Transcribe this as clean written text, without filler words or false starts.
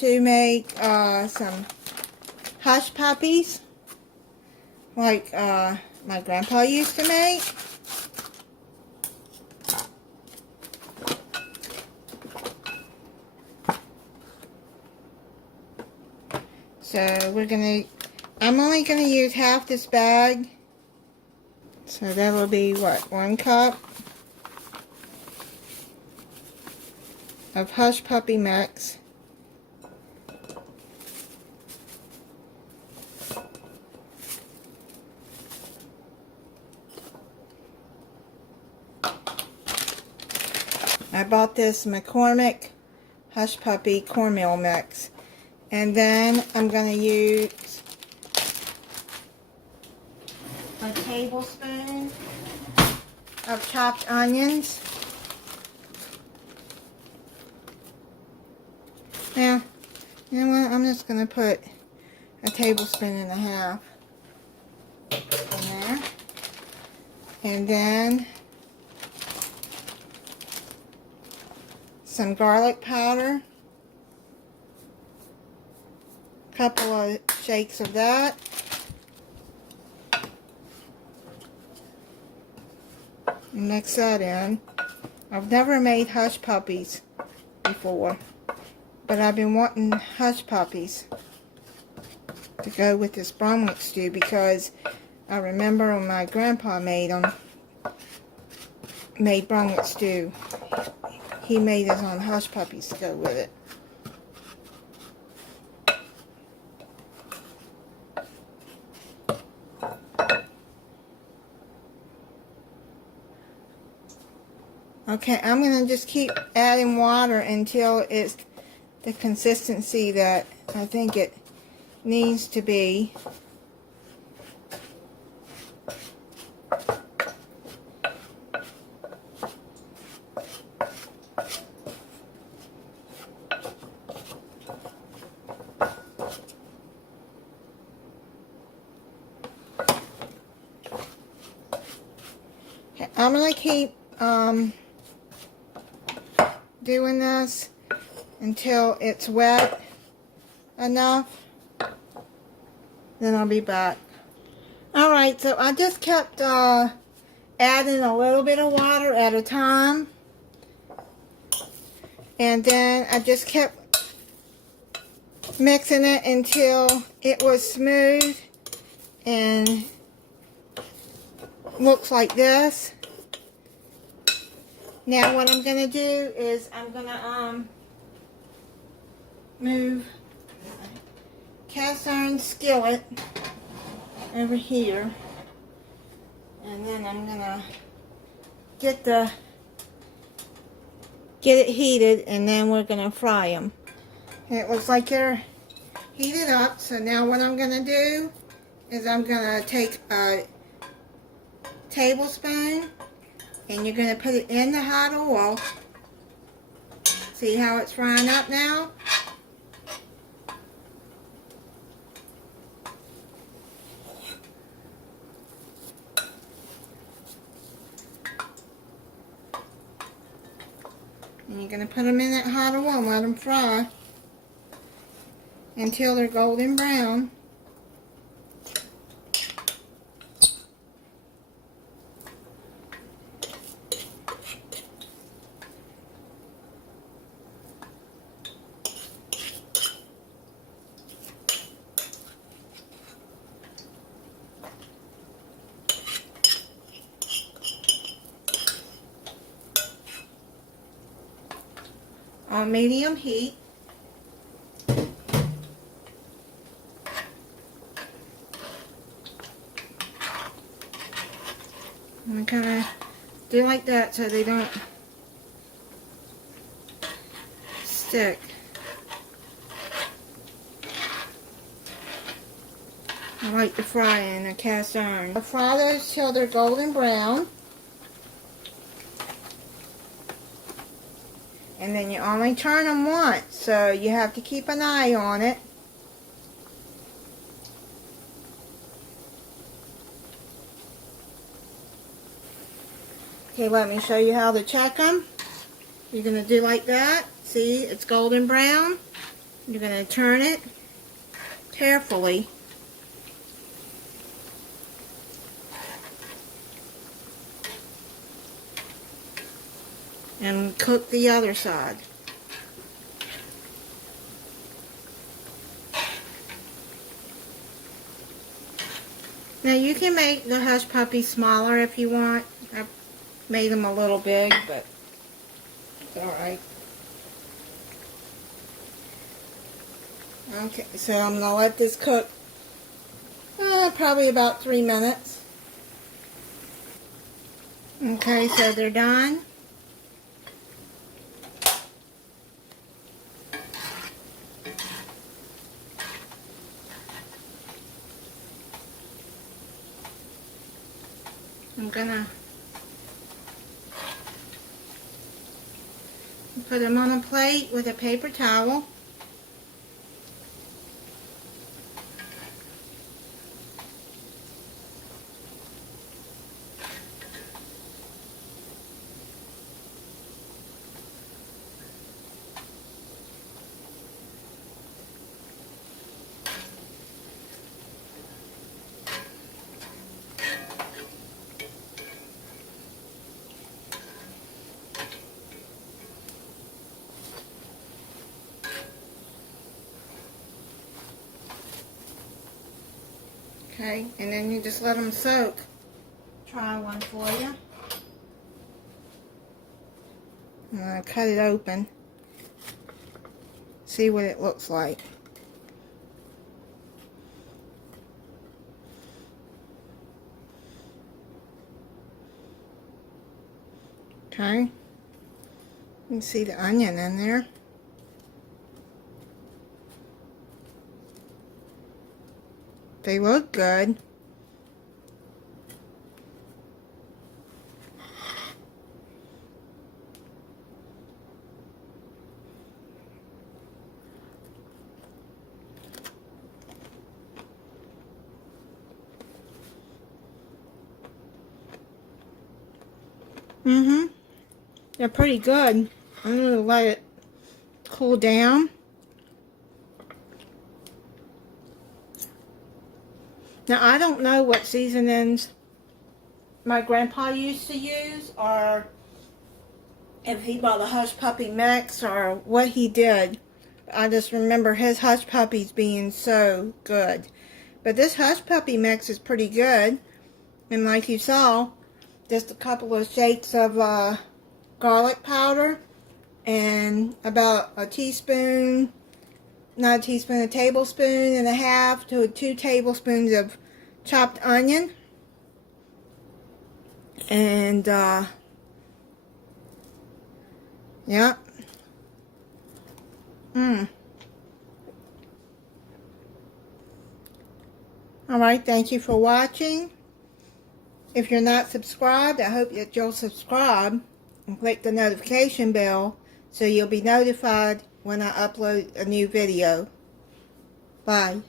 to make some hush puppies like my grandpa used to make. So I'm only gonna use half this bag. So that will be what, 1 cup of Hush Puppy mix. I bought this McCormick Hush Puppy cornmeal mix. And then I'm going to use a tablespoon of chopped onions. Now, you know what? I'm just going to put a tablespoon and a half in there. And then some garlic powder. Couple of shakes of that. Mix that in. I've never made hush puppies before, but I've been wanting hush puppies to go with this Brunswick stew because I remember when my grandpa made Brunswick stew. He made his own hush puppies to go with it. Okay, I'm going to just keep adding water until it's the consistency that I think it needs to be. Okay, I'm going to keep doing this until it's wet enough, then I'll be back. Alright, so I just kept adding a little bit of water at a time, and then I just kept mixing it until it was smooth and looks like this. Now what I'm going to do is I'm going to move cast iron skillet over here, and then I'm going to get it heated, and then we're going to fry them. And it looks like they're heated up, so now what I'm going to do is I'm going to take a tablespoon, and you're going to put it in the hot oil. See how it's frying up now? And you're going to put them in that hot oil and let them fry until they're golden brown. On medium heat. I'm kind of do like that so they don't stick. I like to fry in a cast iron. I fry those till they're golden brown. And then you only turn them once, so you have to keep an eye on it. Okay, let me show you how to check them. You're going to do like that. See, it's golden brown. You're going to turn it carefully. And cook the other side. Now you can make the hush puppies smaller if you want. I've made them a little big, but it's alright. Okay, so I'm going to let this cook probably about 3 minutes. Okay, so they're done. I'm gonna put them on a plate with a paper towel. Okay, and then you just let them soak. Try one for you. I'm going to cut it open. See what it looks like. Okay. You can see the onion in there. They look good. They're pretty good. I'm going to let it cool down. Now, I don't know what seasonings my grandpa used to use, or if he bought a hush puppy mix, or what he did. I just remember his hush puppies being so good. But this hush puppy mix is pretty good. And like you saw, just a couple of shakes of garlic powder and about a teaspoon, not a teaspoon, a tablespoon and a half to 2 tablespoons of chopped onion. And yeah. Alright, thank you for watching. If you're not subscribed, I hope that you'll subscribe and click the notification bell so you'll be notified when I upload a new video. Bye.